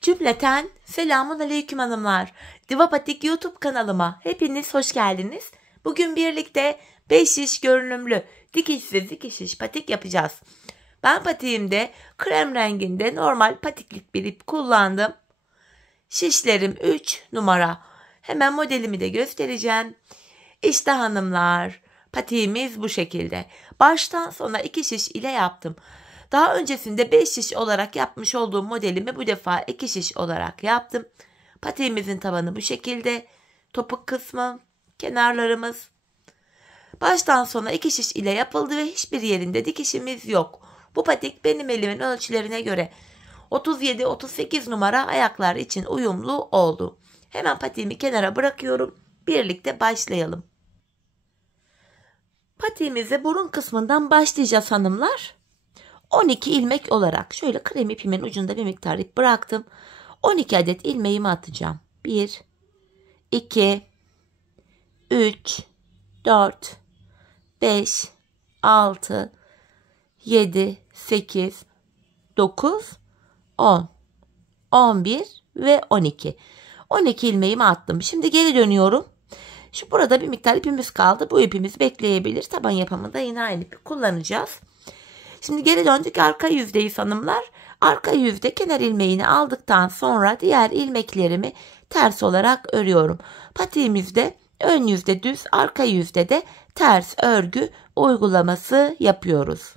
Cümleten selamun aleyküm hanımlar. Diva Patik YouTube kanalıma hepiniz hoş geldiniz. Bugün birlikte 5 şiş görünümlü dikişsiz dikiş patik yapacağız. Ben patiğimde krem renginde normal patiklik bir ip kullandım. Şişlerim 3 numara. Hemen modelimi de göstereceğim. İşte hanımlar, patiğimiz bu şekilde. Baştan sona 2 şiş ile yaptım. Daha öncesinde 5 şiş olarak yapmış olduğum modelimi bu defa 2 şiş olarak yaptım. Patiğimizin tabanı bu şekilde. Topuk kısmı, kenarlarımız. Baştan sona 2 şiş ile yapıldı ve hiçbir yerinde dikişimiz yok. Bu patik benim elimin ölçülerine göre 37-38 numara ayaklar için uyumlu oldu. Hemen patiğimi kenara bırakıyorum. Birlikte başlayalım. Patiğimize burun kısmından başlayacağız hanımlar. 12 ilmek olarak şöyle krem ipimin ucunda bir miktar ip bıraktım. 12 adet ilmeğimi atacağım. 1, 2, 3, 4, 5, 6, 7, 8, 9, 10, 11 ve 12. 12 ilmeğimi attım. Şimdi geri dönüyorum. Şu burada bir miktar ipimiz kaldı. Bu ipimiz bekleyebilir. Taban yapımında yine aynı ipi kullanacağız. Şimdi geri döndük, arka yüzdeyiz hanımlar. Arka yüzde kenar ilmeğini aldıktan sonra diğer ilmeklerimi ters olarak örüyorum. Patiğimizde ön yüzde düz, arka yüzde de ters örgü uygulaması yapıyoruz.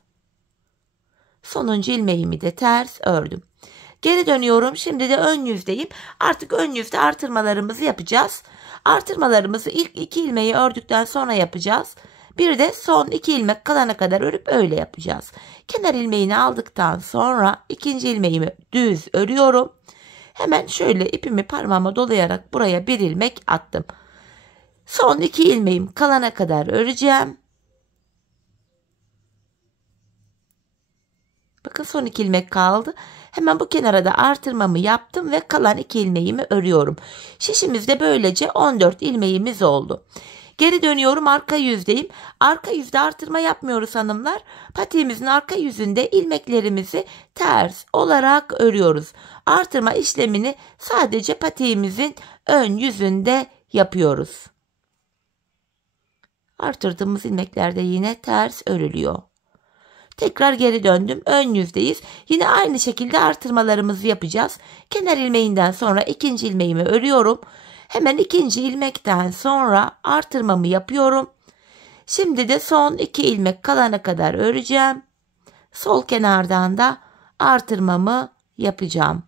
Sonuncu ilmeğimi de ters ördüm. Geri dönüyorum. Şimdi de ön yüzdeyim. Artık ön yüzde artırmalarımızı yapacağız. Artırmalarımızı ilk 2 ilmeği ördükten sonra yapacağız. Bir de son 2 ilmek kalana kadar örüp öyle yapacağız. Kenar ilmeğini aldıktan sonra ikinci ilmeğimi düz örüyorum. Hemen şöyle ipimi parmağıma dolayarak buraya bir ilmek attım. Son 2 ilmeğim kalana kadar öreceğim. Bakın son 2 ilmek kaldı. Hemen bu kenara da artırmamı yaptım ve kalan 2 ilmeğimi örüyorum. Şişimizde böylece 14 ilmeğimiz oldu. Geri dönüyorum, arka yüzdeyim. Arka yüzde artırma yapmıyoruz hanımlar. Patiğimizin arka yüzünde ilmeklerimizi ters olarak örüyoruz. Artırma işlemini sadece patiğimizin ön yüzünde yapıyoruz. Artırdığımız ilmekler de yine ters örülüyor. Tekrar geri döndüm. Ön yüzdeyiz. Yine aynı şekilde artırmalarımızı yapacağız. Kenar ilmeğinden sonra ikinci ilmeğimi örüyorum. Hemen ikinci ilmekten sonra artırmamı yapıyorum. Şimdi de son 2 ilmek kalana kadar öreceğim. Sol kenardan da artırmamı yapacağım.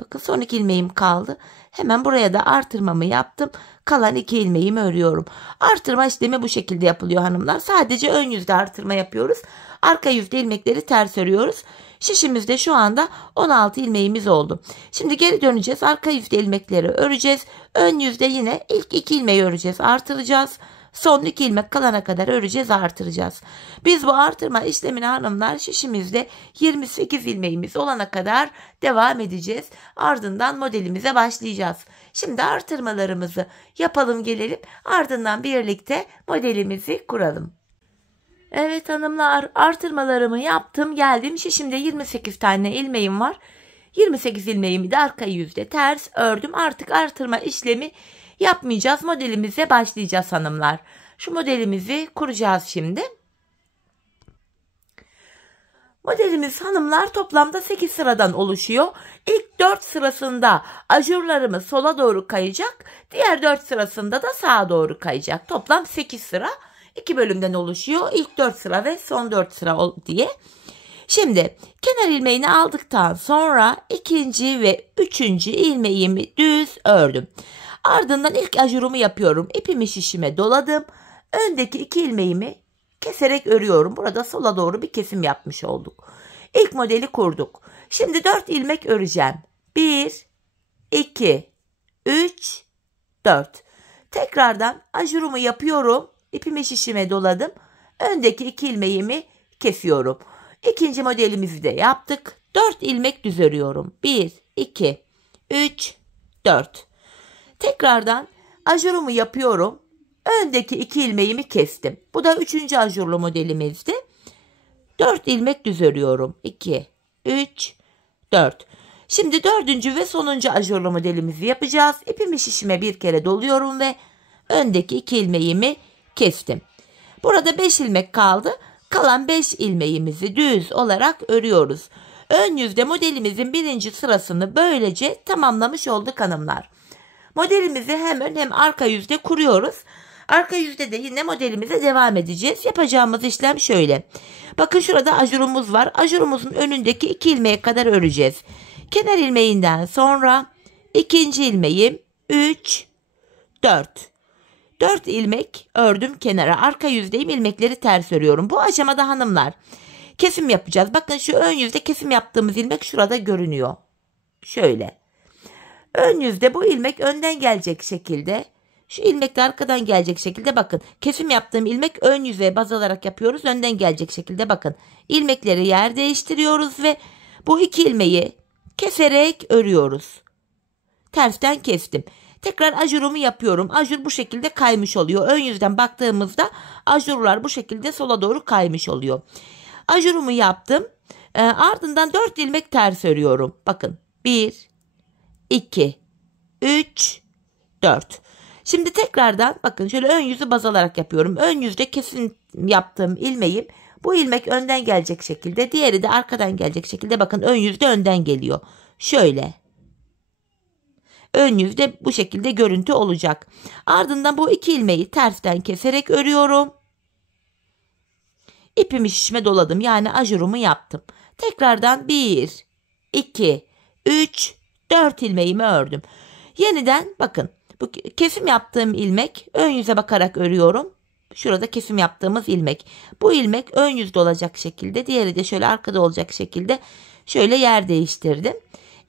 Bakın son 2 ilmeğim kaldı. Hemen buraya da artırmamı yaptım. Kalan 2 ilmeğimi örüyorum. Artırma işlemi bu şekilde yapılıyor hanımlar. Sadece ön yüzde artırma yapıyoruz. Arka yüzde ilmekleri ters örüyoruz. Şişimizde şu anda 16 ilmeğimiz oldu. Şimdi geri döneceğiz. Arka yüzde ilmekleri öreceğiz. Ön yüzde yine ilk 2 ilmeği öreceğiz. Artıracağız. Son 2 ilmek kalana kadar öreceğiz, artıracağız. Biz bu artırma işlemini hanımlar şişimizde 28 ilmeğimiz olana kadar devam edeceğiz. Ardından modelimize başlayacağız. Şimdi artırmalarımızı yapalım gelelim. Ardından birlikte modelimizi kuralım. Evet hanımlar, artırmalarımı yaptım geldim. Şişimde 28 tane ilmeğim var. 28 ilmeğimi de arka yüzde ters ördüm. Artık artırma işlemi yapmayacağız. Modelimize başlayacağız hanımlar. Şu modelimizi kuracağız şimdi. Modelimiz hanımlar toplamda 8 sıradan oluşuyor. İlk 4 sırasında ajurlarımız sola doğru kayacak. Diğer 4 sırasında da sağa doğru kayacak. Toplam 8 sıra. 2 bölümden oluşuyor. İlk 4 sıra ve son 4 sıra diye. Şimdi kenar ilmeğini aldıktan sonra ikinci ve üçüncü ilmeğimi düz ördüm. Ardından ilk ajurumu yapıyorum. İpimi şişime doladım. Öndeki 2 ilmeğimi keserek örüyorum. Burada sola doğru bir kesim yapmış olduk. İlk modeli kurduk. Şimdi 4 ilmek öreceğim. 1, 2, 3, 4. Tekrardan ajurumu yapıyorum. İpimi şişime doladım. Öndeki 2 ilmeğimi kesiyorum. İkinci modelimizi de yaptık. 4 ilmek düz örüyorum. 1, 2, 3, 4. Tekrardan ajurumu yapıyorum. Öndeki 2 ilmeğimi kestim. Bu da 3. ajurlu modelimizdi. 4 ilmek düz örüyorum. 2, 3, 4. Şimdi dördüncü ve sonuncu ajurlu modelimizi yapacağız. İpimi şişime bir kere doluyorum ve öndeki 2 ilmeğimi kestim. Burada 5 ilmek kaldı. Kalan 5 ilmeğimizi düz olarak örüyoruz. Ön yüzde modelimizin birinci sırasını böylece tamamlamış olduk hanımlar. Modelimizi hem ön hem arka yüzde kuruyoruz. Arka yüzde de yine modelimize devam edeceğiz. Yapacağımız işlem şöyle. Bakın şurada ajurumuz var. Ajurumuzun önündeki 2 ilmeğe kadar öreceğiz. Kenar ilmeğinden sonra ikinci ilmeğim 3, 4. 4 ilmek ördüm kenara. Arka yüzdeyim, ilmekleri ters örüyorum. Bu aşamada hanımlar kesim yapacağız. Bakın şu ön yüzde kesim yaptığımız ilmek şurada görünüyor. Şöyle. Ön yüzde bu ilmek önden gelecek şekilde. Şu ilmek de arkadan gelecek şekilde bakın. Kesim yaptığım ilmek ön yüzeye baz alarak yapıyoruz. Önden gelecek şekilde bakın. İlmekleri yer değiştiriyoruz ve bu 2 ilmeği keserek örüyoruz. Tersten kestim. Tekrar ajurumu yapıyorum. Ajur bu şekilde kaymış oluyor. Ön yüzden baktığımızda ajurlar bu şekilde sola doğru kaymış oluyor. Ajurumu yaptım. Ardından 4 ilmek ters örüyorum. Bakın 1, 2, 3, 4. Şimdi tekrardan bakın şöyle ön yüzü baz alarak yapıyorum. Ön yüzde kesim yaptığım ilmeğim bu ilmek önden gelecek şekilde, diğeri de arkadan gelecek şekilde. Bakın ön yüzde önden geliyor. Şöyle. Ön yüzde bu şekilde görüntü olacak. Ardından bu 2 ilmeği tersten keserek örüyorum. İpimi şişime doladım. Yani ajurumu yaptım. Tekrardan 1, 2, 3, 4 ilmeğimi ördüm. Yeniden bakın. Bu kesim yaptığım ilmek ön yüze bakarak örüyorum. Şurada kesim yaptığımız ilmek. Bu ilmek ön yüzde olacak şekilde, diğeri de şöyle arkada olacak şekilde şöyle yer değiştirdim.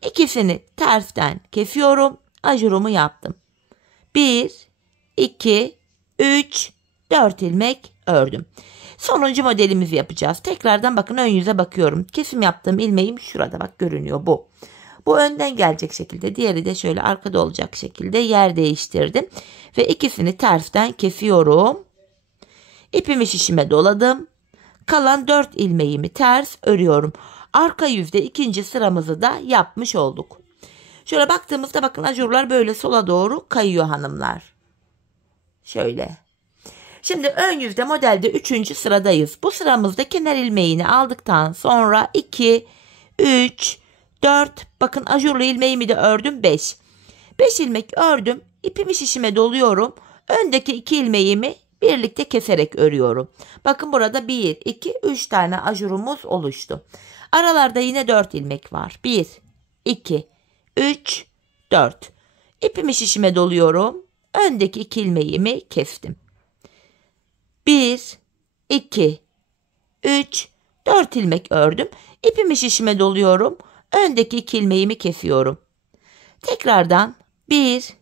İkisini tersten kesiyorum. Ajurumu yaptım. 1, 2, 3, 4 ilmek ördüm. Sonuncu modelimizi yapacağız. Tekrardan bakın ön yüze bakıyorum. Kesim yaptığım ilmeğim şurada bak görünüyor bu. Bu önden gelecek şekilde, diğeri de şöyle arkada olacak şekilde yer değiştirdim. Ve ikisini tersten kesiyorum. İpimi şişime doladım. Kalan 4 ilmeğimi ters örüyorum. Arka yüzde ikinci sıramızı da yapmış olduk. Şöyle baktığımızda bakın ajurlar böyle sola doğru kayıyor hanımlar. Şöyle. Şimdi ön yüzde modelde 3. sıradayız. Bu sıramızda kenar ilmeğini aldıktan sonra 2, 3, 4, bakın ajurlu ilmeğimi de ördüm 5. 5 ilmek ördüm. İpimi şişime doluyorum. Öndeki 2 ilmeğimi birlikte keserek örüyorum. Bakın burada 1, 2, 3 tane ajurumuz oluştu. Aralarda yine 4 ilmek var. 1, 2, 3, 4. İpimi şişime doluyorum. Öndeki 2 ilmeğimi kestim. 1, 2, 3, 4 ilmek ördüm. İpimi şişime doluyorum. Öndeki 2 ilmeğimi kesiyorum. Tekrardan 1,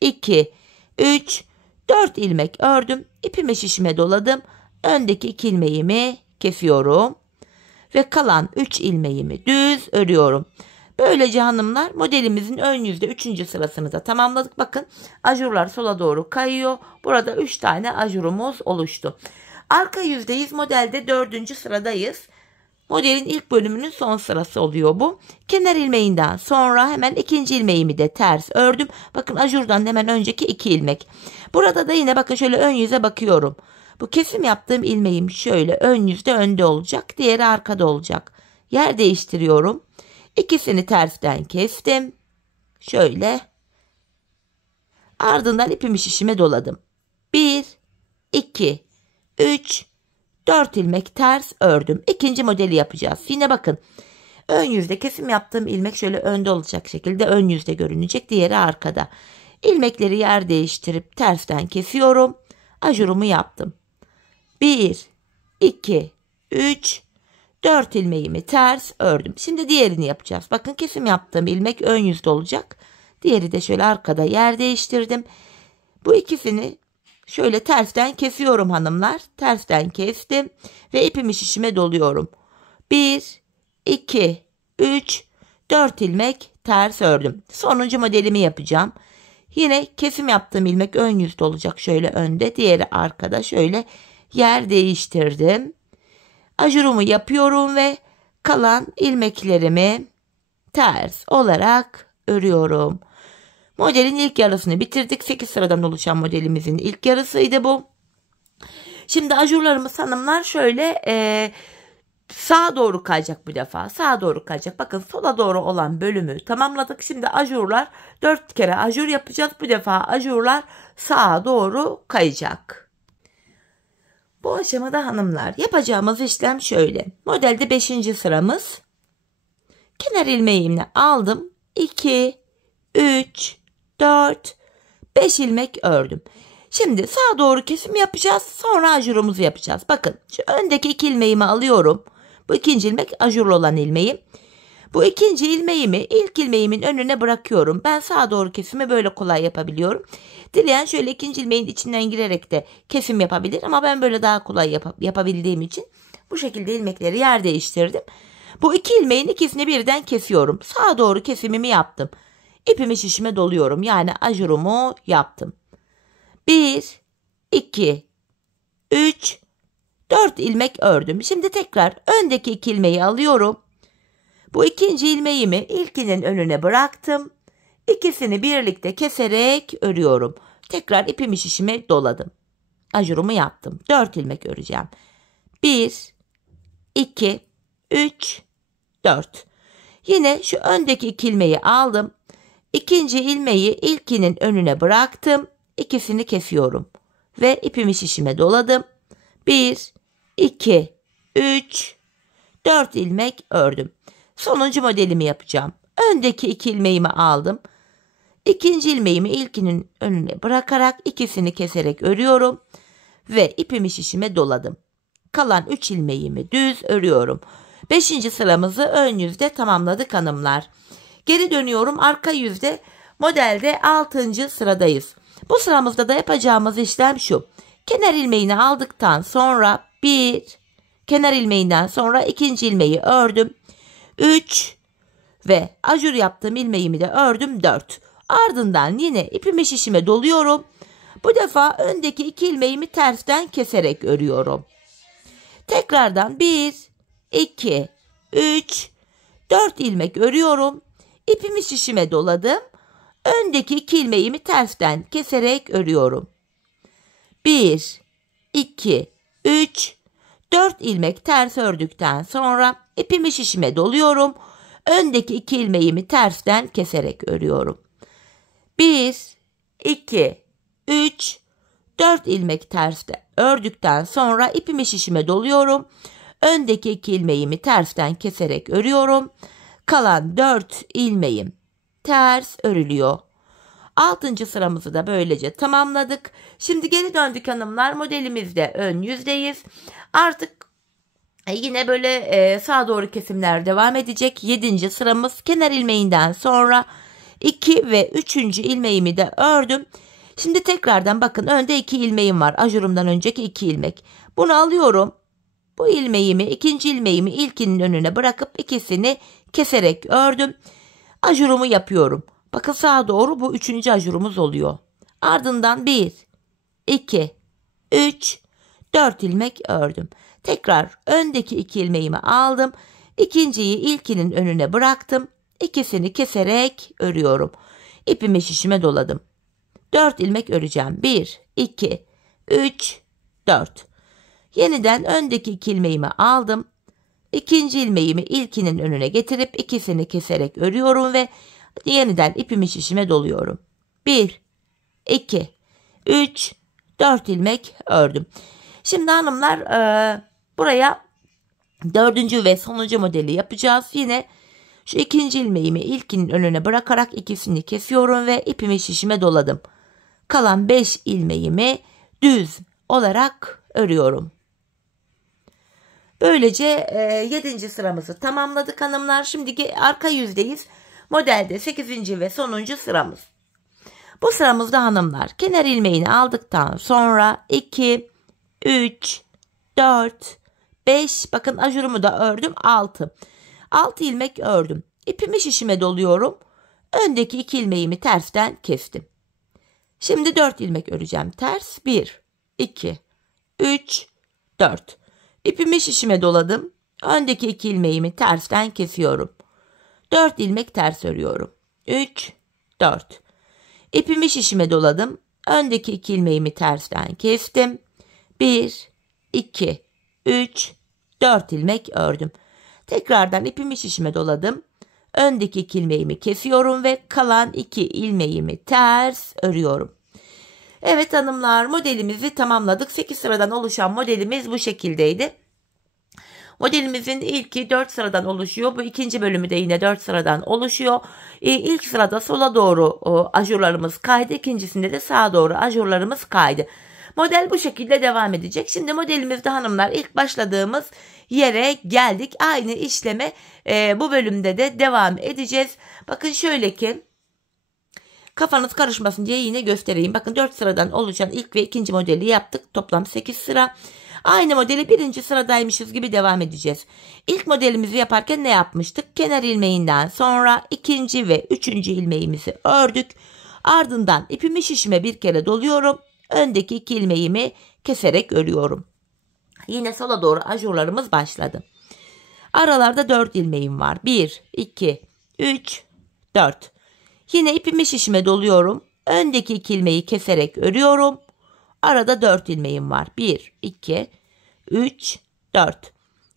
2, 3, 4 ilmek ördüm. İpimi şişime doladım. Öndeki 2 ilmeğimi kesiyorum. Ve kalan 3 ilmeğimi düz örüyorum. Böylece hanımlar modelimizin ön yüzde 3. sırasını da tamamladık. Bakın ajurlar sola doğru kayıyor. Burada 3 tane ajurumuz oluştu. Arka yüzdeyiz. Modelde 4. sıradayız. Modelin ilk bölümünün son sırası oluyor bu. Kenar ilmeğinden sonra hemen ikinci ilmeğimi de ters ördüm. Bakın ajurdan hemen önceki 2 ilmek. Burada da yine bakın şöyle ön yüze bakıyorum. Bu kesim yaptığım ilmeğim şöyle ön yüzde önde olacak. Diğeri arkada olacak. Yer değiştiriyorum. İkisini tersten kestim. Şöyle. Ardından ipimi şişime doladım. 1, 2, 3, 4 ilmek ters ördüm. İkinci modeli yapacağız. Yine bakın. Ön yüzde kesim yaptığım ilmek şöyle önde olacak şekilde ön yüzde görünecek. Diğeri arkada. İlmekleri yer değiştirip tersten kesiyorum. Ajurumu yaptım. 1, 2, 3, 4 ilmeğimi ters ördüm. Şimdi diğerini yapacağız. Bakın kesim yaptığım ilmek ön yüzde olacak. Diğeri de şöyle arkada yer değiştirdim. Bu ikisini şöyle tersten kesiyorum hanımlar. Tersten kestim ve ipimi şişime doluyorum. 1, 2, 3, 4 ilmek ters ördüm. Sonuncu modelimi yapacağım. Yine kesim yaptığım ilmek ön yüzde olacak. Şöyle önde, diğeri arkada. Şöyle yer değiştirdim. Ajurumu yapıyorum ve kalan ilmeklerimi ters olarak örüyorum. Modelin ilk yarısını bitirdik. 8 sıradan oluşan modelimizin ilk yarısıydı bu. Şimdi ajurlarımız hanımlar şöyle sağa doğru kayacak bu defa. Sağa doğru kayacak. Bakın sola doğru olan bölümü tamamladık. Şimdi ajurlar 4 kere ajur yapacağız. Bu defa ajurlar sağa doğru kayacak. Bu aşamada hanımlar yapacağımız işlem şöyle. Modelde 5. sıramız. Kenar ilmeğimle aldım. 2, 3, 4, 5 ilmek ördüm. Şimdi sağa doğru kesim yapacağız. Sonra ajurumuzu yapacağız. Bakın şu öndeki 2 ilmeğimi alıyorum. Bu ikinci ilmek ajurlu olan ilmeğim. Bu ikinci ilmeğimi ilk ilmeğimin önüne bırakıyorum. Ben sağa doğru kesimi böyle kolay yapabiliyorum. Dileyen şöyle ikinci ilmeğin içinden girerek de kesim yapabilir. Ama ben böyle daha kolay yapabildiğim için bu şekilde ilmekleri yer değiştirdim. Bu 2 ilmeğin ikisini birden kesiyorum. Sağa doğru kesimimi yaptım. İpimi şişime doluyorum. Yani ajurumu yaptım. 1, 2, 3, 4 ilmek ördüm. Şimdi tekrar öndeki 2 ilmeği alıyorum. Bu ikinci ilmeğimi ilkinin önüne bıraktım. İkisini birlikte keserek örüyorum. Tekrar ipimi şişime doladım. Ajurumu yaptım. 4 ilmek öreceğim. 1, 2, 3, 4. Yine şu öndeki 2 ilmeği aldım. İkinci ilmeği ilkinin önüne bıraktım. İkisini kesiyorum. Ve ipimi şişime doladım. 1, 2, 3, 4 ilmek ördüm. Sonuncu modelimi yapacağım. Öndeki 2 ilmeğimi aldım. İkinci ilmeğimi ilkinin önüne bırakarak ikisini keserek örüyorum. Ve ipimi şişime doladım. Kalan 3 ilmeğimi düz örüyorum. 5. sıramızı ön yüzde tamamladık hanımlar. Geri dönüyorum, arka yüzde modelde 6. sıradayız. Bu sıramızda da yapacağımız işlem şu. Kenar ilmeğini aldıktan sonra kenar ilmeğinden sonra ikinci ilmeği ördüm. 3 ve ajur yaptığım ilmeğimi de ördüm 4. Ardından yine ipimi şişime doluyorum. Bu defa öndeki 2 ilmeğimi tersten keserek örüyorum. Tekrardan 1, 2, 3, 4 ilmek örüyorum. İpimi şişime doladım. Öndeki 2 ilmeğimi tersten keserek örüyorum. 1, 2, 3, 4 ilmek ters ördükten sonra ipimi şişime doluyorum. Öndeki 2 ilmeğimi tersten keserek örüyorum. 1, 2, 3, 4 ilmek tersten ördükten sonra ipimi şişime doluyorum. Öndeki 2 ilmeğimi tersten keserek örüyorum. Kalan 4 ilmeğim ters örülüyor. 6. sıramızı da böylece tamamladık. Şimdi geri döndük hanımlar. Modelimizde ön yüzdeyiz. Artık yine böyle sağa doğru kesimler devam edecek. 7. sıramız kenar ilmeğinden sonra 2 ve 3. ilmeğimi de ördüm. Şimdi tekrardan bakın önde 2 ilmeğim var. Ajurumdan önceki 2 ilmek. Bunu alıyorum. Bu ilmeğimi, ikinci ilmeğimi ilkinin önüne bırakıp ikisini keserek ördüm. Ajurumu yapıyorum. Bakın sağa doğru bu 3. ajurumuz oluyor. Ardından 1, 2, 3, 4 ilmek ördüm. Tekrar öndeki 2 ilmeğimi aldım. İkinciyi ilkinin önüne bıraktım. İkisini keserek örüyorum. İpimi şişime doladım. 4 ilmek öreceğim. 1, 2, 3, 4. Yeniden öndeki 2 ilmeğimi aldım. İkinci ilmeğimi ilkinin önüne getirip ikisini keserek örüyorum ve yeniden ipimi şişime doluyorum. 1, 2, 3, 4 ilmek ördüm. Şimdi hanımlar buraya 4. ve sonuncu modeli yapacağız. Yine şu ikinci ilmeğimi ilkinin önüne bırakarak ikisini kesiyorum ve ipimi şişime doladım. Kalan 5 ilmeğimi düz olarak örüyorum. Böylece 7. sıramızı tamamladık hanımlar. Şimdi arka yüzdeyiz. Modelde 8. ve sonuncu sıramız. Bu sıramızda hanımlar kenar ilmeğini aldıktan sonra 2, 3, 4, 5, bakın ajurumu da ördüm 6. 6 ilmek ördüm. İpimi şişime doluyorum. Öndeki 2 ilmeğimi tersten kestim. Şimdi 4 ilmek öreceğim. Ters 1, 2, 3, 4. İpimi şişime doladım. Öndeki 2 ilmeğimi tersten kesiyorum. 4 ilmek ters örüyorum. 3, 4. İpimi şişime doladım. Öndeki 2 ilmeğimi tersten kestim. 1, 2, 3, 4 ilmek ördüm. Tekrardan ipimi şişime doladım. Öndeki 2 ilmeğimi kesiyorum ve kalan 2 ilmeğimi ters örüyorum. Evet hanımlar, modelimizi tamamladık. 8 sıradan oluşan modelimiz bu şekildeydi. Modelimizin ilki 4 sıradan oluşuyor. Bu ikinci bölümü de yine 4 sıradan oluşuyor. İlk sırada sola doğru ajurlarımız kaydı. İkincisinde de sağa doğru ajurlarımız kaydı. Model bu şekilde devam edecek. Şimdi modelimizde hanımlar ilk başladığımız yere geldik. Aynı işleme bu bölümde de devam edeceğiz. Bakın şöyle ki, kafanız karışmasın diye yine göstereyim. Bakın 4 sıradan oluşan ilk ve ikinci modeli yaptık. Toplam 8 sıra. Aynı modeli birinci sıradaymışız gibi devam edeceğiz. İlk modelimizi yaparken ne yapmıştık? Kenar ilmeğinden sonra ikinci ve üçüncü ilmeğimizi ördük. Ardından ipimi şişime bir kere doluyorum. Öndeki 2 ilmeğimi keserek örüyorum. Yine sola doğru ajurlarımız başladı. Aralarda 4 ilmeğim var. 1, 2, 3, 4. Yine ipimi şişime doluyorum. Öndeki 2 ilmeği keserek örüyorum. Arada 4 ilmeğim var. 1, 2, 3, 4.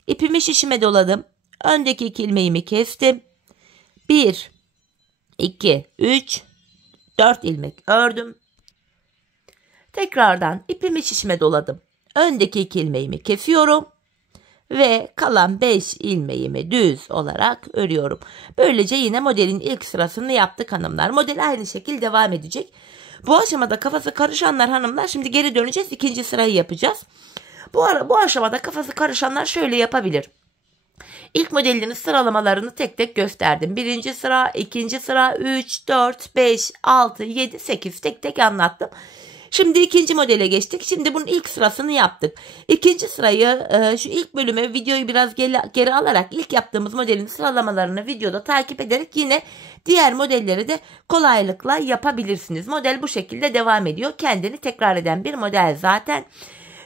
İpimi şişime doladım. Öndeki 2 ilmeğimi kestim. 1, 2, 3, 4 ilmek ördüm. Tekrardan ipimi şişime doladım. Öndeki 2 ilmeğimi kesiyorum. Ve kalan 5 ilmeğimi düz olarak örüyorum. Böylece yine modelin ilk sırasını yaptık hanımlar. Model aynı şekilde devam edecek. Bu aşamada kafası karışanlar hanımlar, şimdi geri döneceğiz. İkinci sırayı yapacağız. Bu aşamada kafası karışanlar şöyle yapabilir. İlk modelinin sıralamalarını tek tek gösterdim. Birinci sıra, ikinci sıra, 3, 4, 5, 6, 7, 8 tek tek anlattım. Şimdi ikinci modele geçtik. Şimdi bunun ilk sırasını yaptık. İkinci sırayı şu ilk bölüme videoyu biraz geri alarak ilk yaptığımız modelin sıralamalarını videoda takip ederek yine diğer modelleri de kolaylıkla yapabilirsiniz. Model bu şekilde devam ediyor. Kendini tekrar eden bir model zaten.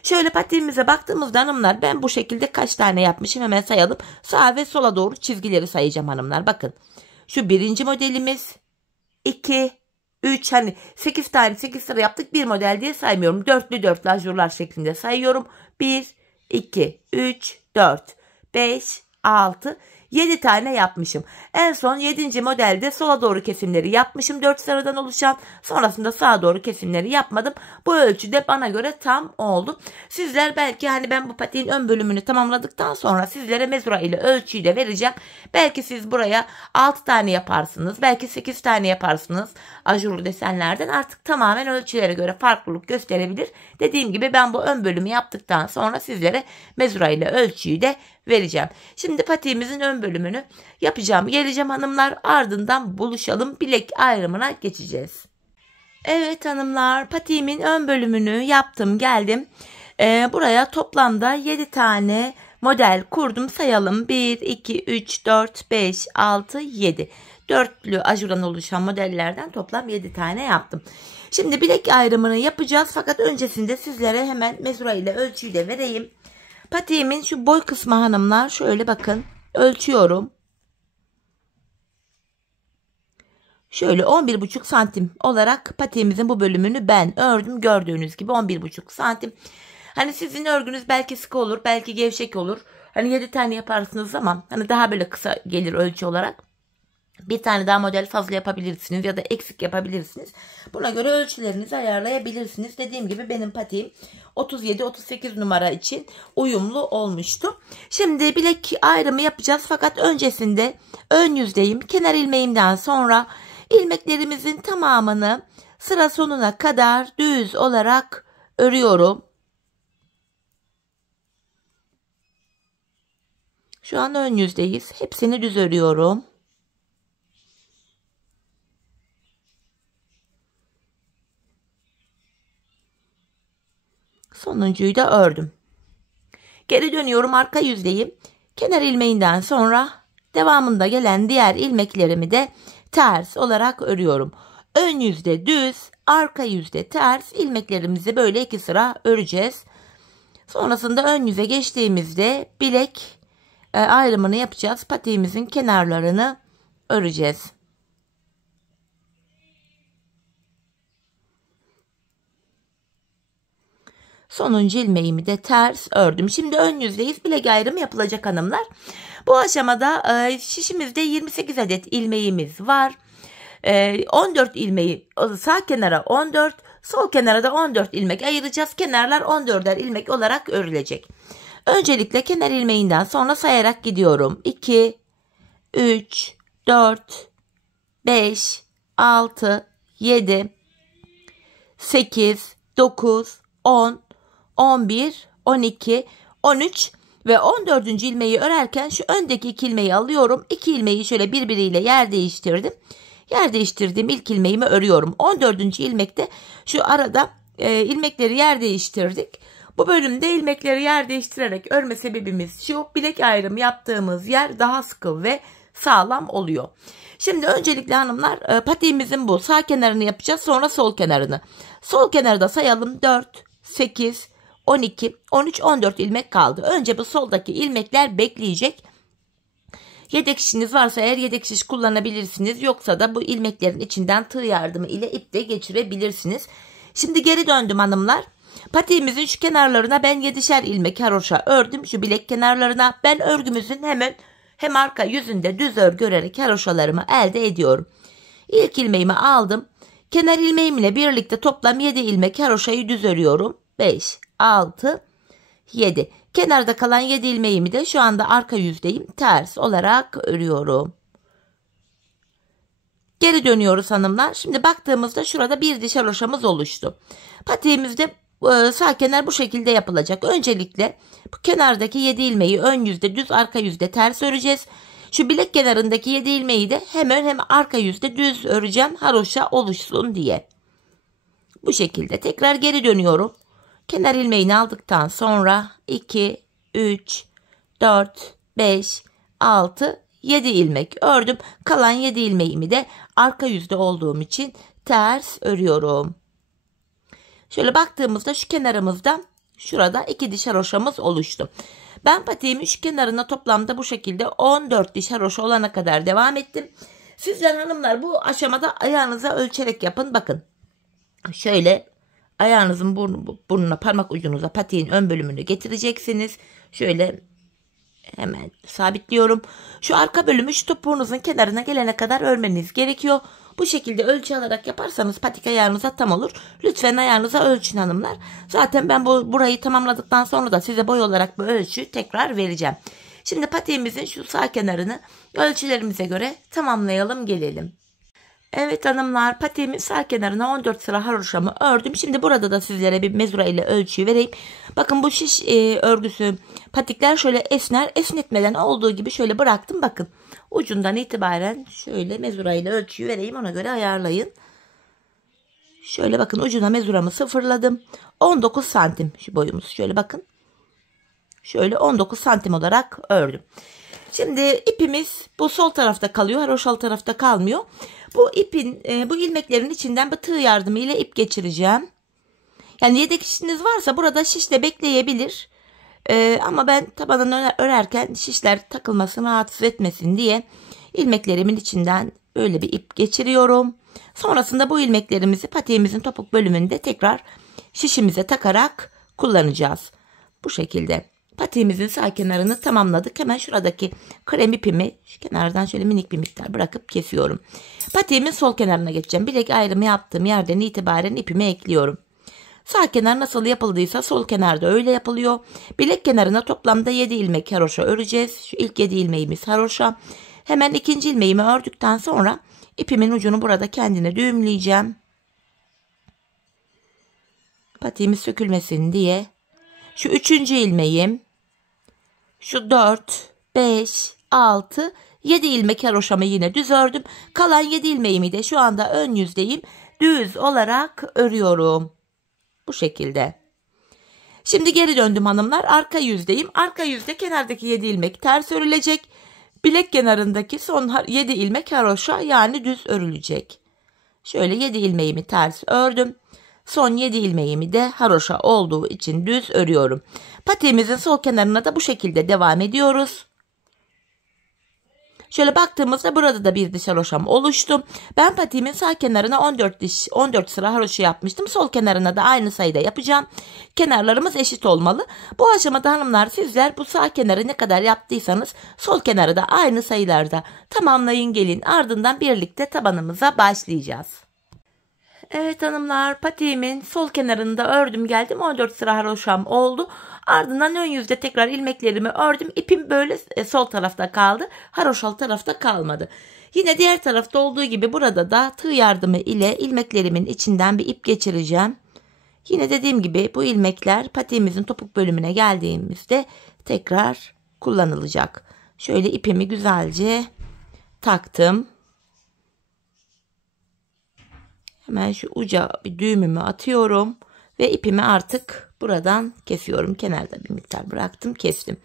Şöyle patiğimize baktığımızda hanımlar, ben bu şekilde kaç tane yapmışım hemen sayalım. Sağa ve sola doğru çizgileri sayacağım hanımlar. Bakın şu birinci modelimiz, 2, 3, hani 8 tane 8 sıra yaptık, bir model diye saymıyorum. Dörtlü dörtlü ajurlar şeklinde sayıyorum. 1, 2, 3, 4, 5, 6, 7 tane yapmışım. En son 7. modelde sola doğru kesimleri yapmışım. 4 sıradan oluşan. Sonrasında sağa doğru kesimleri yapmadım. Bu ölçüde bana göre tam oldu. Sizler belki, hani ben bu patiğin ön bölümünü tamamladıktan sonra sizlere mezura ile ölçüyü de vereceğim. Belki siz buraya 6 tane yaparsınız. Belki 8 tane yaparsınız. Ajurlu desenlerden artık tamamen ölçülere göre farklılık gösterebilir. Dediğim gibi ben bu ön bölümü yaptıktan sonra sizlere mezura ile ölçüyü de vereceğim. Şimdi patiğimizin ön bölümünü yapacağım. Geleceğim hanımlar, ardından buluşalım. Bilek ayrımına geçeceğiz. Evet hanımlar, patiğimin ön bölümünü yaptım, geldim. Buraya toplamda 7 tane model kurdum. Sayalım: 1, 2, 3, 4, 5, 6, 7. Dörtlü ajurdan oluşan modellerden toplam 7 tane yaptım. Şimdi bilek ayrımını yapacağız. Fakat öncesinde sizlere hemen mezura ile ölçüyü de vereyim. Patiğimin şu boy kısmı hanımlar, şöyle bakın, ölçüyorum. Şöyle 11,5 santim olarak patiğimizin bu bölümünü ben ördüm. Gördüğünüz gibi 11,5 santim. Hani sizin örgünüz belki sıkı olur, belki gevşek olur. Hani 7 tane yaparsınız ama hani daha böyle kısa gelir ölçü olarak. Bir tane daha model fazla yapabilirsiniz ya da eksik yapabilirsiniz. Buna göre ölçülerinizi ayarlayabilirsiniz. Dediğim gibi benim patiğim 37-38 numara için uyumlu olmuştu. Şimdi bilek ayrımı yapacağız. Fakat öncesinde ön yüzdeyim. Kenar ilmeğimden sonra ilmeklerimizin tamamını sıra sonuna kadar düz olarak örüyorum. Şu an ön yüzdeyiz. Hepsini düz örüyorum. Sonuncuyu da ördüm. Geri dönüyorum, arka yüzdeyim. Kenar ilmeğinden sonra devamında gelen diğer ilmeklerimi de ters olarak örüyorum. Ön yüzde düz, arka yüzde ters ilmeklerimizi böyle 2 sıra öreceğiz. Sonrasında ön yüze geçtiğimizde bilek ayrımını yapacağız. Patiğimizin kenarlarını öreceğiz. Sonuncu ilmeğimi de ters ördüm. Şimdi ön yüzdeyiz. Bilek ayrımı yapılacak hanımlar. Bu aşamada şişimizde 28 adet ilmeğimiz var. 14 ilmeği sağ kenara 14, sol kenara da 14 ilmek ayıracağız. Kenarlar 14'er ilmek olarak örülecek. Öncelikle kenar ilmeğinden sonra sayarak gidiyorum. 2, 3, 4, 5, 6, 7, 8, 9, 10, 11, 12, 13 ve 14. ilmeği örerken şu öndeki 2 ilmeği alıyorum. 2 ilmeği şöyle birbiriyle yer değiştirdim. Yer değiştirdiğim ilk ilmeğimi örüyorum. 14. ilmekte şu arada ilmekleri yer değiştirdik. Bu bölümde ilmekleri yer değiştirerek örme sebebimiz şu: bilek ayrımı yaptığımız yer daha sıkı ve sağlam oluyor. Şimdi öncelikle hanımlar patiğimizin bu sağ kenarını yapacağız, sonra sol kenarını. Sol kenarı da sayalım: 4, 8, 12, 13, 14 ilmek kaldı. Önce bu soldaki ilmekler bekleyecek. Yedek şişiniz varsa eğer yedek şiş kullanabilirsiniz. Yoksa da bu ilmeklerin içinden tığ yardımı ile ip de geçirebilirsiniz. Şimdi geri döndüm hanımlar. Patiğimizin şu kenarlarına ben 7'şer ilmek haroşa ördüm. Şu bilek kenarlarına ben örgümüzün hem arka yüzünde düz örgü örerek haroşalarımı elde ediyorum. İlk ilmeğimi aldım. Kenar ilmeğimle birlikte toplam 7 ilmek haroşayı düz örüyorum. 5, 6, 7. Kenarda kalan 7 ilmeğimi de şu anda arka yüzdeyim, ters olarak örüyorum. Geri dönüyoruz hanımlar. Şimdi baktığımızda şurada bir diş haroşamız oluştu. Patiğimizde sağ kenar bu şekilde yapılacak. Öncelikle bu kenardaki 7 ilmeği ön yüzde düz, arka yüzde ters öreceğiz. Şu bilek kenarındaki 7 ilmeği de hem ön hem arka yüzde düz öreceğim, haroşa oluşsun diye. Bu şekilde tekrar geri dönüyorum. Kenar ilmeğini aldıktan sonra 2, 3, 4, 5, 6, 7 ilmek ördüm. Kalan 7 ilmeğimi de arka yüzde olduğum için ters örüyorum. Şöyle baktığımızda şu kenarımızda şurada 2 diş haroşamız oluştu. Ben patiğimin şu kenarına toplamda bu şekilde 14 diş haroşa olana kadar devam ettim. Sizler hanımlar bu aşamada ayağınıza ölçerek yapın. Bakın şöyle ayağınızın burnuna, parmak ucunuza patiğin ön bölümünü getireceksiniz. Şöyle hemen sabitliyorum. Şu arka bölümü şu topuğunuzun kenarına gelene kadar örmeniz gerekiyor. Bu şekilde ölçü alarak yaparsanız patik ayağınıza tam olur. Lütfen ayağınıza ölçün hanımlar. Zaten ben burayı tamamladıktan sonra da size boy olarak bu ölçüyü tekrar vereceğim. Şimdi patiğimizin şu sağ kenarını ölçülerimize göre tamamlayalım gelelim. Evet hanımlar, patiğimin sağ kenarına 14 sıra haroşamı ördüm. Şimdi burada da sizlere bir mezura ile ölçüyü vereyim. Bakın bu şiş örgüsü patikler şöyle esner, esnetmeden olduğu gibi şöyle bıraktım. Bakın ucundan itibaren şöyle mezura ile ölçüyü vereyim, ona göre ayarlayın. Şöyle bakın ucuna mezuramı sıfırladım. 19 santim şu boyumuz, şöyle bakın. Şöyle 19 santim olarak ördüm. Şimdi ipimiz bu sol tarafta kalıyor, haroşalı tarafta kalmıyor. Bu bu ilmeklerin içinden bir tığ yardımı ile ip geçireceğim. Yani yedek şişiniz varsa burada şiş de bekleyebilir. Ama ben tabanını örerken şişler takılmasın, rahatsız etmesin diye ilmeklerimin içinden böyle bir ip geçiriyorum. Sonrasında bu ilmeklerimizi patiğimizin topuk bölümünde tekrar şişimize takarak kullanacağız. Bu şekilde. Patiğimizin sağ kenarını tamamladık. Hemen şuradaki krem ipimi şu kenardan şöyle minik bir miktar bırakıp kesiyorum. Patiğimin sol kenarına geçeceğim. Bilek ayrımı yaptığım yerden itibaren ipimi ekliyorum. Sağ kenar nasıl yapıldıysa sol kenarda öyle yapılıyor. Bilek kenarına toplamda 7 ilmek haroşa öreceğiz. Şu ilk 7 ilmeğimiz haroşa. Hemen ikinci ilmeğimi ördükten sonra ipimin ucunu burada kendine düğümleyeceğim. Patiğimiz sökülmesin diye. Şu üçüncü ilmeğim, şu 4, 5, 6, 7 ilmek haroşamı yine düz ördüm. Kalan 7 ilmeğimi de şu anda ön yüzdeyim, düz olarak örüyorum. Bu şekilde. Şimdi geri döndüm hanımlar, arka yüzdeyim. Arka yüzde kenardaki 7 ilmek ters örülecek. Bilek kenarındaki son 7 ilmek haroşa yani düz örülecek. Şöyle 7 ilmeğimi ters ördüm. Son 7 ilmeğimi de haroşa olduğu için düz örüyorum. Patiğimizin sol kenarına da bu şekilde devam ediyoruz. Şöyle baktığımızda burada da bir diş haroşam oluştu. Ben patiğimin sağ kenarına 14 sıra haroşa yapmıştım. Sol kenarına da aynı sayıda yapacağım. Kenarlarımız eşit olmalı. Bu aşamada hanımlar sizler bu sağ kenarı ne kadar yaptıysanız sol kenarı da aynı sayılarda tamamlayın gelin. Ardından birlikte tabanımıza başlayacağız. Evet hanımlar, patiğimin sol kenarında ördüm geldim. 14 sıra haroşam oldu. Ardından ön yüzde tekrar ilmeklerimi ördüm. İpim böyle sol tarafta kaldı. Haroşal tarafta kalmadı. Yine diğer tarafta olduğu gibi burada da tığ yardımı ile ilmeklerimin içinden bir ip geçireceğim. Yine dediğim gibi bu ilmekler patiğimizin topuk bölümüne geldiğimizde tekrar kullanılacak. Şöyle ipimi güzelce taktım. Hemen şu uca bir düğümümü atıyorum ve ipimi artık buradan kesiyorum. Kenarda bir miktar bıraktım, kestim.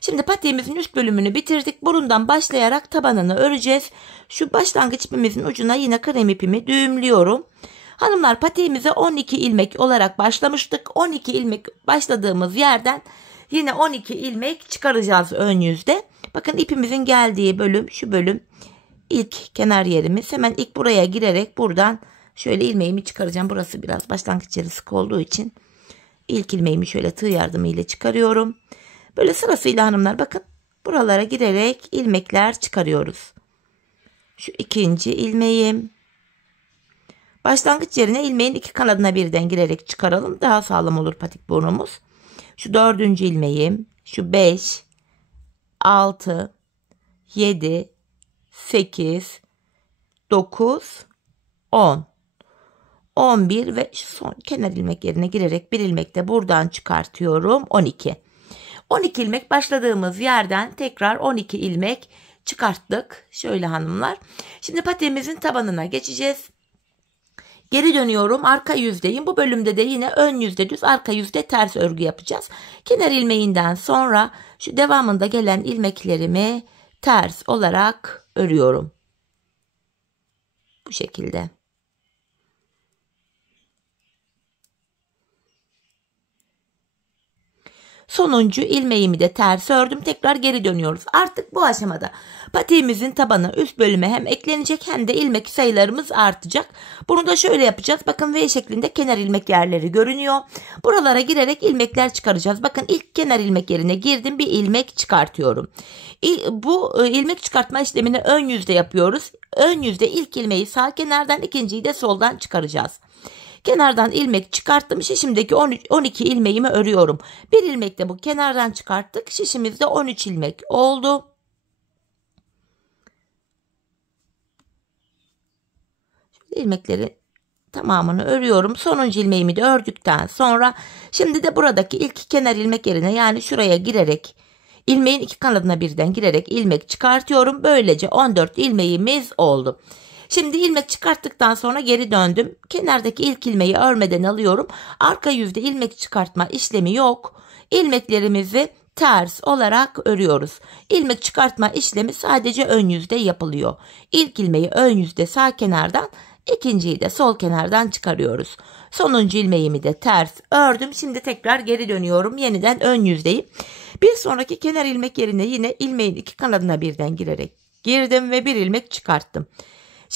Şimdi patiğimizin üst bölümünü bitirdik. Burundan başlayarak tabanını öreceğiz. Şu başlangıç ipimizin ucuna yine krem ipimi düğümlüyorum. Hanımlar, patiğimize 12 ilmek olarak başlamıştık. 12 ilmek başladığımız yerden yine 12 ilmek çıkaracağız ön yüzde. Bakın ipimizin geldiği bölüm şu bölüm, ilk kenar yerimiz. Hemen ilk buraya girerek buradan şöyle ilmeğimi çıkaracağım. Burası biraz başlangıç yeri sık olduğu için ilk ilmeğimi şöyle tığ yardımı ile çıkarıyorum. Böyle sırasıyla hanımlar bakın buralara girerek ilmekler çıkarıyoruz. Şu ikinci ilmeğim. Başlangıç yerine ilmeğin iki kanadına birden girerek çıkaralım. Daha sağlam olur patik burnumuz. Şu dördüncü ilmeğim. Şu 5, 6, 7, 8, 9, 10. 11 ve son kenar ilmek yerine girerek bir ilmek de buradan çıkartıyorum. 12. 12 ilmek başladığımız yerden tekrar 12 ilmek çıkarttık. Şöyle hanımlar. Şimdi patiğimizin tabanına geçeceğiz. Geri dönüyorum. Arka yüzdeyim. Bu bölümde de yine ön yüzde düz, arka yüzde ters örgü yapacağız. Kenar ilmeğinden sonra şu devamında gelen ilmeklerimi ters olarak örüyorum. Bu şekilde. Sonuncu ilmeğimi de ters ördüm. Tekrar geri dönüyoruz. Artık bu aşamada patiğimizin tabanı üst bölüme hem eklenecek hem de ilmek sayılarımız artacak. Bunu da şöyle yapacağız. Bakın V şeklinde kenar ilmek yerleri görünüyor. Buralara girerek ilmekler çıkaracağız. Bakın ilk kenar ilmek yerine girdim. Bir ilmek çıkartıyorum. Bu ilmek çıkartma işlemini ön yüzde yapıyoruz. Ön yüzde ilk ilmeği sağ kenardan, ikinciyi de soldan çıkaracağız. Kenardan ilmek çıkarttım. Şişimdeki 12 ilmeğimi örüyorum. Bir ilmek de bu kenardan çıkarttık. Şişimizde 13 ilmek oldu. Şöyle ilmekleri tamamını örüyorum. Sonuncu ilmeğimi de ördükten sonra şimdi de buradaki ilk kenar ilmek yerine, yani şuraya girerek ilmeğin iki kanadına birden girerek ilmek çıkartıyorum. Böylece 14 ilmeğimiz oldu. Şimdi ilmek çıkarttıktan sonra geri döndüm. Kenardaki ilk ilmeği örmeden alıyorum. Arka yüzde ilmek çıkartma işlemi yok. İlmeklerimizi ters olarak örüyoruz. İlmek çıkartma işlemi sadece ön yüzde yapılıyor. İlk ilmeği ön yüzde sağ kenardan, ikinciyi de sol kenardan çıkarıyoruz. Sonuncu ilmeğimi de ters ördüm. Şimdi tekrar geri dönüyorum. Yeniden ön yüzdeyim. Bir sonraki kenar ilmek yerine yine ilmeğin iki kanadına birden girerek girdim ve bir ilmek çıkarttım.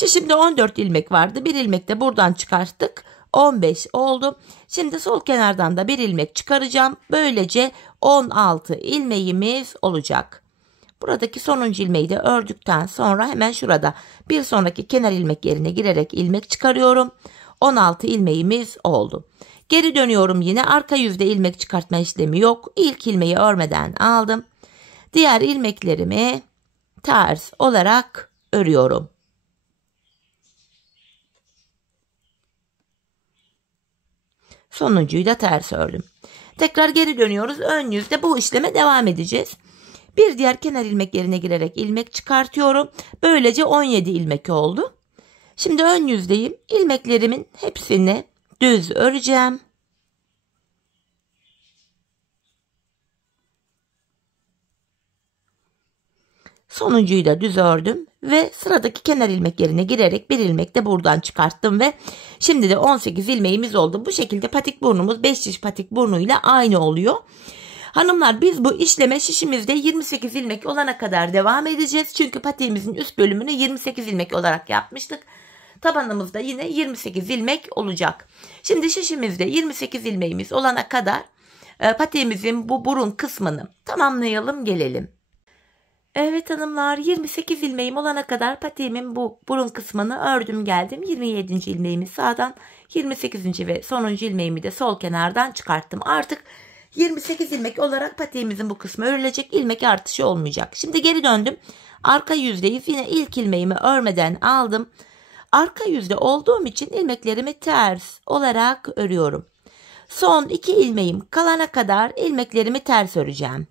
Şimdi 14 ilmek vardı. Bir ilmek de buradan çıkarttık. 15 oldu. Şimdi sol kenardan da bir ilmek çıkaracağım. Böylece 16 ilmeğimiz olacak. Buradaki sonuncu ilmeği de ördükten sonra hemen şurada bir sonraki kenar ilmek yerine girerek ilmek çıkarıyorum. 16 ilmeğimiz oldu. Geri dönüyorum yine. Arka yüzde ilmek çıkartma işlemi yok. İlk ilmeği örmeden aldım. Diğer ilmeklerimi ters olarak örüyorum. Sonuncuyu da ters ördüm. Tekrar geri dönüyoruz. Ön yüzde bu işleme devam edeceğiz. Bir diğer kenar ilmek yerine girerek ilmek çıkartıyorum. Böylece 17 ilmek oldu. Şimdi ön yüzdeyim. İlmeklerimin hepsini düz öreceğim. Sonuncuyu da düz ördüm ve sıradaki kenar ilmek yerine girerek bir ilmek de buradan çıkarttım ve şimdi de 18 ilmeğimiz oldu. Bu şekilde patik burnumuz 5 diş patik burnuyla aynı oluyor. Hanımlar biz bu işleme şişimizde 28 ilmek olana kadar devam edeceğiz. Çünkü patiğimizin üst bölümünü 28 ilmek olarak yapmıştık. Tabanımızda yine 28 ilmek olacak. Şimdi şişimizde 28 ilmeğimiz olana kadar patiğimizin bu burun kısmını tamamlayalım gelelim. Evet hanımlar, 28 ilmeğim olana kadar patiğimin bu burun kısmını ördüm geldim. 27. ilmeğimi sağdan, 28. ve sonuncu ilmeğimi de sol kenardan çıkarttım. Artık 28 ilmek olarak patiğimizin bu kısmı örülecek, ilmek artışı olmayacak. Şimdi geri döndüm. Arka yüzdeyiz. Yine ilk ilmeğimi örmeden aldım. Arka yüzde olduğum için ilmeklerimi ters olarak örüyorum. Son 2 ilmeğim kalana kadar ilmeklerimi ters öreceğim.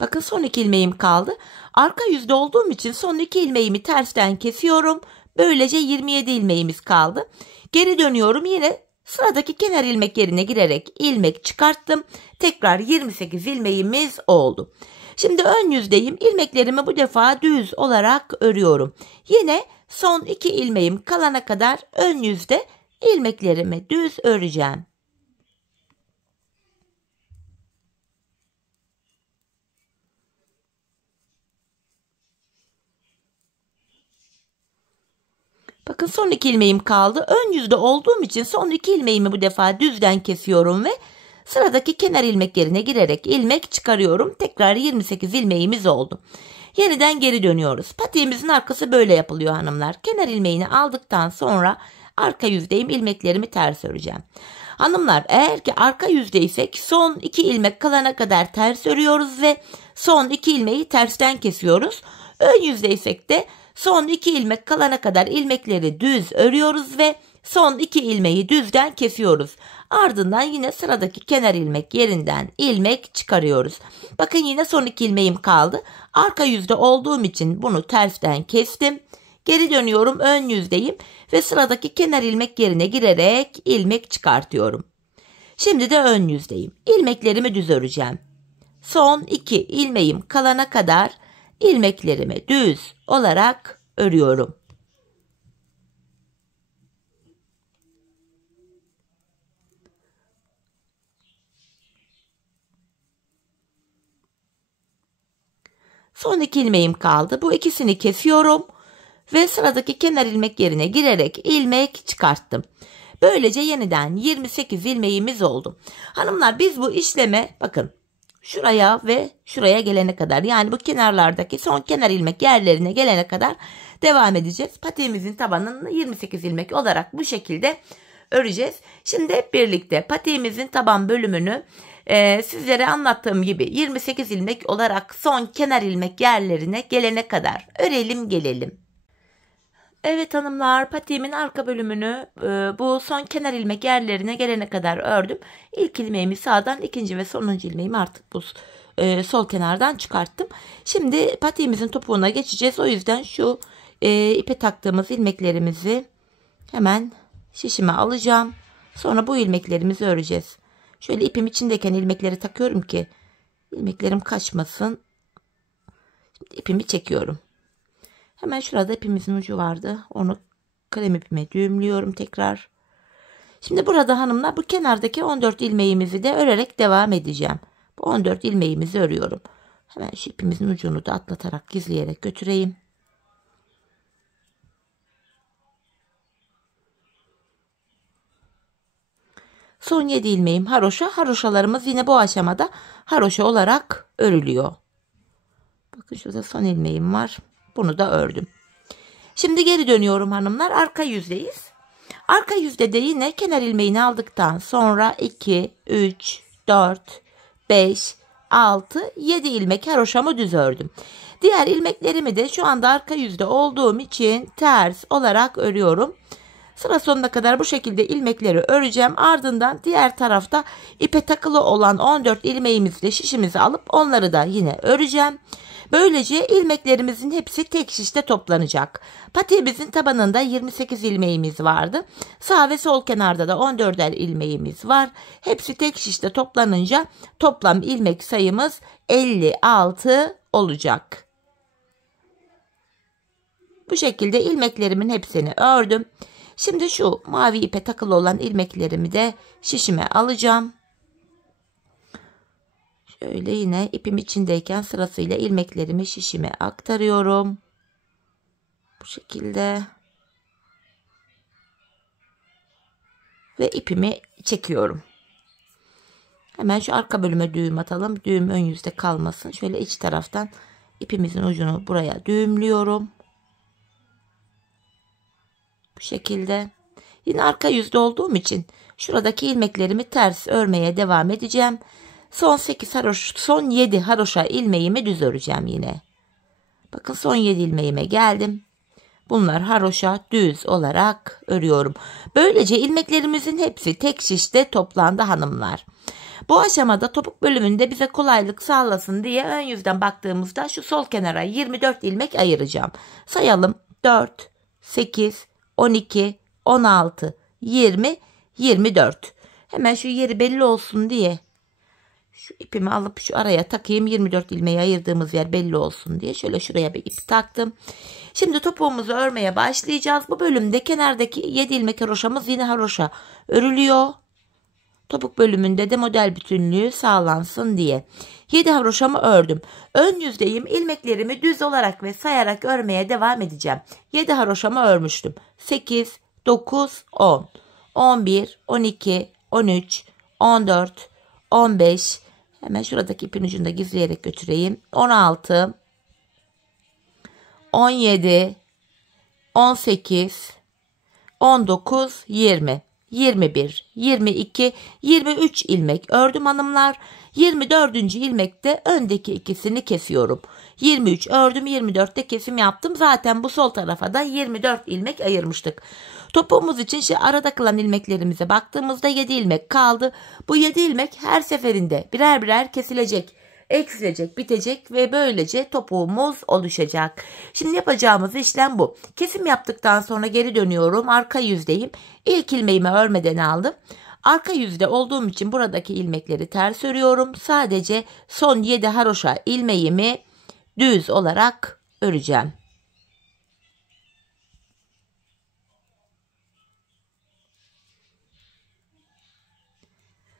Bakın son 2 ilmeğim kaldı. Arka yüzde olduğum için son 2 ilmeğimi tersten kesiyorum. Böylece 27 ilmeğimiz kaldı. Geri dönüyorum, yine sıradaki kenar ilmek yerine girerek ilmek çıkarttım. Tekrar 28 ilmeğimiz oldu. Şimdi ön yüzdeyim. İlmeklerimi bu defa düz olarak örüyorum. Yine son 2 ilmeğim kalana kadar ön yüzde ilmeklerimi düz öreceğim. Bakın son 2 ilmeğim kaldı. Ön yüzde olduğum için son 2 ilmeğimi bu defa düzden kesiyorum ve sıradaki kenar ilmek yerine girerek ilmek çıkarıyorum. Tekrar 28 ilmeğimiz oldu. Yeniden geri dönüyoruz. Patiğimizin arkası böyle yapılıyor hanımlar. Kenar ilmeğini aldıktan sonra arka yüzdeyim, ilmeklerimi ters öreceğim. Hanımlar, eğer ki arka yüzdeysek son 2 ilmek kalana kadar ters örüyoruz ve son 2 ilmeği tersten kesiyoruz. Ön yüzdeysek de son 2 ilmek kalana kadar ilmekleri düz örüyoruz ve son 2 ilmeği düzden kesiyoruz. Ardından yine sıradaki kenar ilmek yerinden ilmek çıkarıyoruz. Bakın yine son 2 ilmeğim kaldı. Arka yüzde olduğum için bunu tersten kestim. Geri dönüyorum, ön yüzdeyim ve sıradaki kenar ilmek yerine girerek ilmek çıkartıyorum. Şimdi de ön yüzdeyim. İlmeklerimi düz öreceğim. Son 2 ilmeğim kalana kadar ilmeklerimi düz olarak örüyorum. Son 2 ilmeğim kaldı. Bu ikisini kesiyorum ve sıradaki kenar ilmek yerine girerek ilmek çıkarttım. Böylece yeniden 28 ilmeğimiz oldu. Hanımlar biz bu işleme bakın şuraya ve şuraya gelene kadar, yani bu kenarlardaki son kenar ilmek yerlerine gelene kadar devam edeceğiz. Patiğimizin tabanını 28 ilmek olarak bu şekilde öreceğiz. Şimdi hep birlikte patiğimizin taban bölümünü sizlere anlattığım gibi 28 ilmek olarak son kenar ilmek yerlerine gelene kadar örelim gelelim. Evet hanımlar, patiğimin arka bölümünü bu son kenar ilmek yerlerine gelene kadar ördüm. İlk ilmeğimi sağdan, ikinci ve sonuncu ilmeğimi artık bu sol kenardan çıkarttım. Şimdi patiğimizin topuğuna geçeceğiz. O yüzden şu ipe taktığımız ilmeklerimizi hemen şişime alacağım. Sonra bu ilmeklerimizi öreceğiz. Şöyle ipim içindeyken ilmekleri takıyorum ki ilmeklerim kaçmasın. Şimdi ipimi çekiyorum. Hemen şurada ipimizin ucu vardı. Onu krem ipime düğümlüyorum tekrar. Şimdi burada hanımlar bu kenardaki 14 ilmeğimizi de örerek devam edeceğim. Bu 14 ilmeğimizi örüyorum. Hemen şu ipimizin ucunu da atlatarak gizleyerek götüreyim. Son 7 ilmeğim haroşa. Haroşalarımız yine bu aşamada haroşa olarak örülüyor. Bakın şurada son ilmeğim var. Bunu da ördüm. Şimdi geri dönüyorum hanımlar. Arka yüzdeyiz. Arka yüzde yine kenar ilmeğini aldıktan sonra 2, 3, 4, 5, 6, 7 ilmek haroşamı düz ördüm. Diğer ilmeklerimi de şu anda arka yüzde olduğum için ters olarak örüyorum. Sıra sonuna kadar bu şekilde ilmekleri öreceğim. Ardından diğer tarafta ipe takılı olan 14 ilmeğimizle şişimizi alıp onları da yine öreceğim. Böylece ilmeklerimizin hepsi tek şişte toplanacak. Patiğimizin tabanında 28 ilmeğimiz vardı. Sağ ve sol kenarda da 14'er ilmeğimiz var. Hepsi tek şişte toplanınca toplam ilmek sayımız 56 olacak. Bu şekilde ilmeklerimin hepsini ördüm. Şimdi şu mavi ipe takılı olan ilmeklerimi de şişime alacağım. Şöyle yine ipim içindeyken sırasıyla ilmeklerimi şişime aktarıyorum. Bu şekilde. Ve ipimi çekiyorum. Hemen şu arka bölüme düğüm atalım. Düğüm ön yüzde kalmasın. Şöyle iç taraftan ipimizin ucunu buraya düğümlüyorum. Bu şekilde. Yine arka yüzde olduğum için şuradaki ilmeklerimi ters örmeye devam edeceğim. Son 8 haroş, son 7 haroşa ilmeğimi düz öreceğim yine. Bakın son 7 ilmeğime geldim. Bunlar haroşa düz olarak örüyorum. Böylece ilmeklerimizin hepsi tek şişte toplandı hanımlar. Bu aşamada topuk bölümünde bize kolaylık sağlasın diye ön yüzden baktığımızda şu sol kenara 24 ilmek ayıracağım. Sayalım: 4, 8, 12, 16, 20, 24. Hemen şu yeri belli olsun diye şu ipimi alıp şu araya takayım. 24 ilmeği ayırdığımız yer belli olsun diye şöyle şuraya bir ip taktım. Şimdi topuğumuzu örmeye başlayacağız. Bu bölümde kenardaki 7 ilmek haroşamız yine haroşa örülüyor. Topuk bölümünde de model bütünlüğü sağlansın diye 7 haroşamı ördüm. Ön yüzdeyim. İlmeklerimi düz olarak ve sayarak örmeye devam edeceğim. 7 haroşamı örmüştüm. 8, 9, 10, 11, 12, 13, 14, 15. Hemen şuradaki ipin ucunda gizleyerek götüreyim. 16, 17, 18, 19, 20, 21, 22, 23 ilmek ördüm hanımlar. 24. ilmekte öndeki ikisini kesiyorum. 23 ördüm, 24'te kesim yaptım. Zaten bu sol tarafa da 24 ilmek ayırmıştık. Topuğumuz için arada kalan ilmeklerimize baktığımızda 7 ilmek kaldı. Bu 7 ilmek her seferinde birer birer kesilecek, eksilecek, bitecek ve böylece topuğumuz oluşacak. Şimdi yapacağımız işlem bu. Kesim yaptıktan sonra geri dönüyorum. Arka yüzdeyim. İlk ilmeğimi örmeden aldım. Arka yüzde olduğum için buradaki ilmekleri ters örüyorum. Sadece son 7 haroşa ilmeğimi düz olarak öreceğim.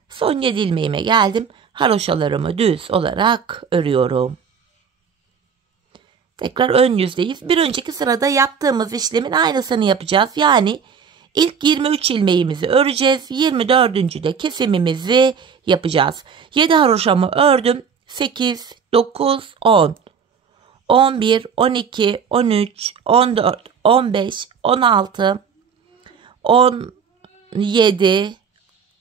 Son 7 ilmeğime geldim. Haroşalarımı düz olarak örüyorum. Tekrar ön yüzdeyiz. Bir önceki sırada yaptığımız işlemin aynısını yapacağız. Yani ilk 23 ilmeğimizi öreceğiz. 24. de kesimimizi yapacağız. 7 haroşamı ördüm. 8, 9, 10, 11, 12, 13, 14, 15, 16, 17,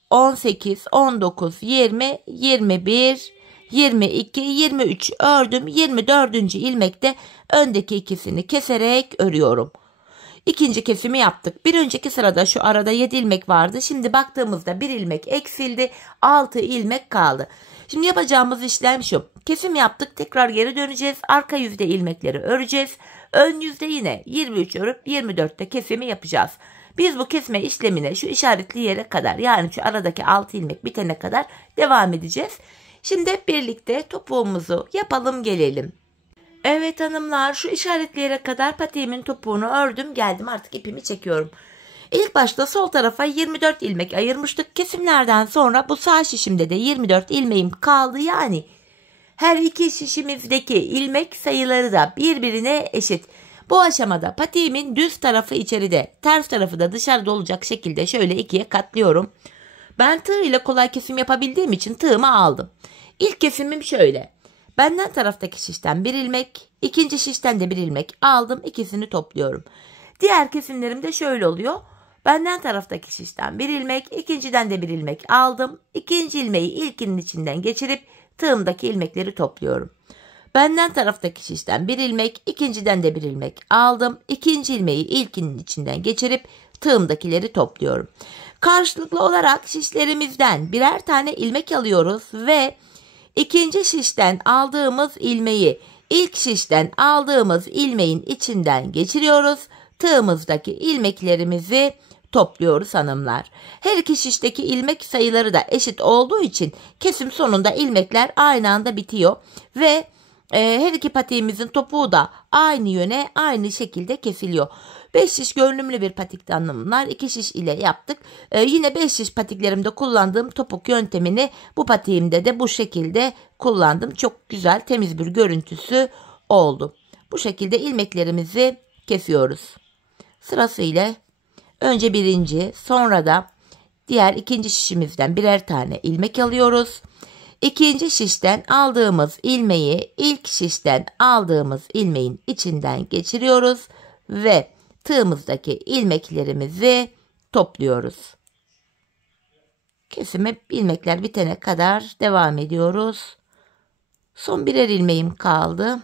18, 19, 20, 21, 22, 23 ördüm. 24. ilmekte öndeki ikisini keserek örüyorum. İkinci kesimi yaptık. Bir önceki sırada şu arada 7 ilmek vardı. Şimdi baktığımızda 1 ilmek eksildi. 6 ilmek kaldı. Şimdi yapacağımız işlem şu. Kesim yaptık. Tekrar geri döneceğiz. Arka yüzde ilmekleri öreceğiz. Ön yüzde yine 23 örüp 24'te kesimi yapacağız. Biz bu kesme işlemine şu işaretli yere kadar, yani şu aradaki 6 ilmek bitene kadar devam edeceğiz. Şimdi hep birlikte topuğumuzu yapalım gelelim. Evet hanımlar, şu işaretli yere kadar patiğimin topuğunu ördüm geldim, artık ipimi çekiyorum. İlk başta sol tarafa 24 ilmek ayırmıştık. Kesimlerden sonra bu sağ şişimde de 24 ilmeğim kaldı. Yani her iki şişimizdeki ilmek sayıları da birbirine eşit. Bu aşamada patiğimin düz tarafı içeride, ters tarafı da dışarıda olacak şekilde şöyle ikiye katlıyorum. Ben tığ ile kolay kesim yapabildiğim için tığımı aldım. İlk kesimim şöyle. Benden taraftaki şişten bir ilmek, ikinci şişten de bir ilmek aldım. İkisini topluyorum. Diğer kesimlerim de şöyle oluyor. Benden taraftaki şişten bir ilmek, ikinciden de bir ilmek aldım. İkinci ilmeği ilkinin içinden geçirip tığımdaki ilmekleri topluyorum. Benden taraftaki şişten bir ilmek, ikinciden de bir ilmek aldım. İkinci ilmeği ilkinin içinden geçirip tığımdakileri topluyorum. Karşılıklı olarak şişlerimizden birer tane ilmek alıyoruz ve ikinci şişten aldığımız ilmeği ilk şişten aldığımız ilmeğin içinden geçiriyoruz. Tığımızdaki ilmeklerimizi topluyoruz hanımlar. Her iki şişteki ilmek sayıları da eşit olduğu için kesim sonunda ilmekler aynı anda bitiyor ve her iki patiğimizin topuğu da aynı yöne aynı şekilde kesiliyor. 5 şiş görünümlü bir patikti hanımlar. 2 şiş ile yaptık. Yine 5 şiş patiklerimde kullandığım topuk yöntemini bu patiğimde de bu şekilde kullandım. Çok güzel temiz bir görüntüsü oldu. Bu şekilde ilmeklerimizi kesiyoruz. Sırasıyla önce birinci, sonra da diğer ikinci şişimizden birer tane ilmek alıyoruz. İkinci şişten aldığımız ilmeği ilk şişten aldığımız ilmeğin içinden geçiriyoruz ve tığımızdaki ilmeklerimizi topluyoruz. Kesime ilmekler bitene kadar devam ediyoruz. Son birer ilmeğim kaldı.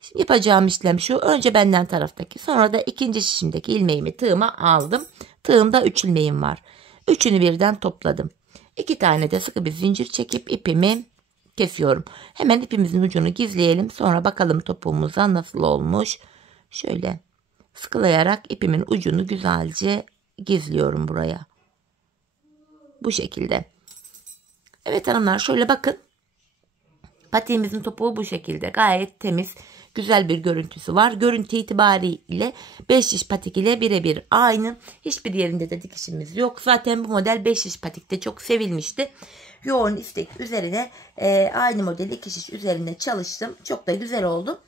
Şimdi yapacağım işlem şu. Önce benden taraftaki, sonra da ikinci şişimdeki ilmeğimi tığıma aldım. Tığımda 3 ilmeğim var. Üçünü birden topladım. 2 tane de sıkı bir zincir çekip ipimi kesiyorum. Hemen ipimizin ucunu gizleyelim. Sonra bakalım topuğumuza nasıl olmuş. Şöyle sıkılayarak ipimin ucunu güzelce gizliyorum buraya. Bu şekilde. Evet hanımlar, şöyle bakın. Patiğimizin topuğu bu şekilde. Gayet temiz, güzel bir görüntüsü var. Görüntü itibariyle 5 şiş patik ile birebir aynı. Hiçbir yerinde de dikişimiz yok. Zaten bu model 5 şiş patikte çok sevilmişti. Yoğun istek üzerine aynı modeli 2 şiş üzerine çalıştım. Çok da güzel oldu.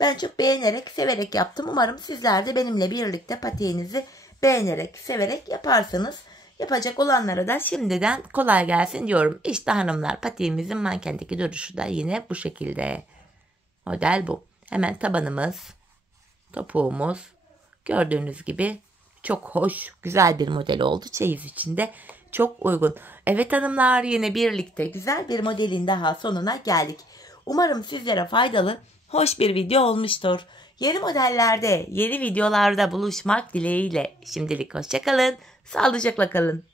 Ben çok beğenerek, severek yaptım. Umarım sizler de benimle birlikte patiğinizi beğenerek, severek yaparsınız. Yapacak olanlara da şimdiden kolay gelsin diyorum. İşte hanımlar, patiğimizin mankendeki duruşu da yine bu şekilde. Model bu. Hemen tabanımız, topuğumuz gördüğünüz gibi çok hoş, güzel bir model oldu. Çeyiz içinde çok uygun. Evet hanımlar, yine birlikte güzel bir modelin daha sonuna geldik. Umarım sizlere faydalı, hoş bir video olmuştur. Yeni modellerde, yeni videolarda buluşmak dileğiyle. Şimdilik hoşça kalın, sağlıcakla kalın.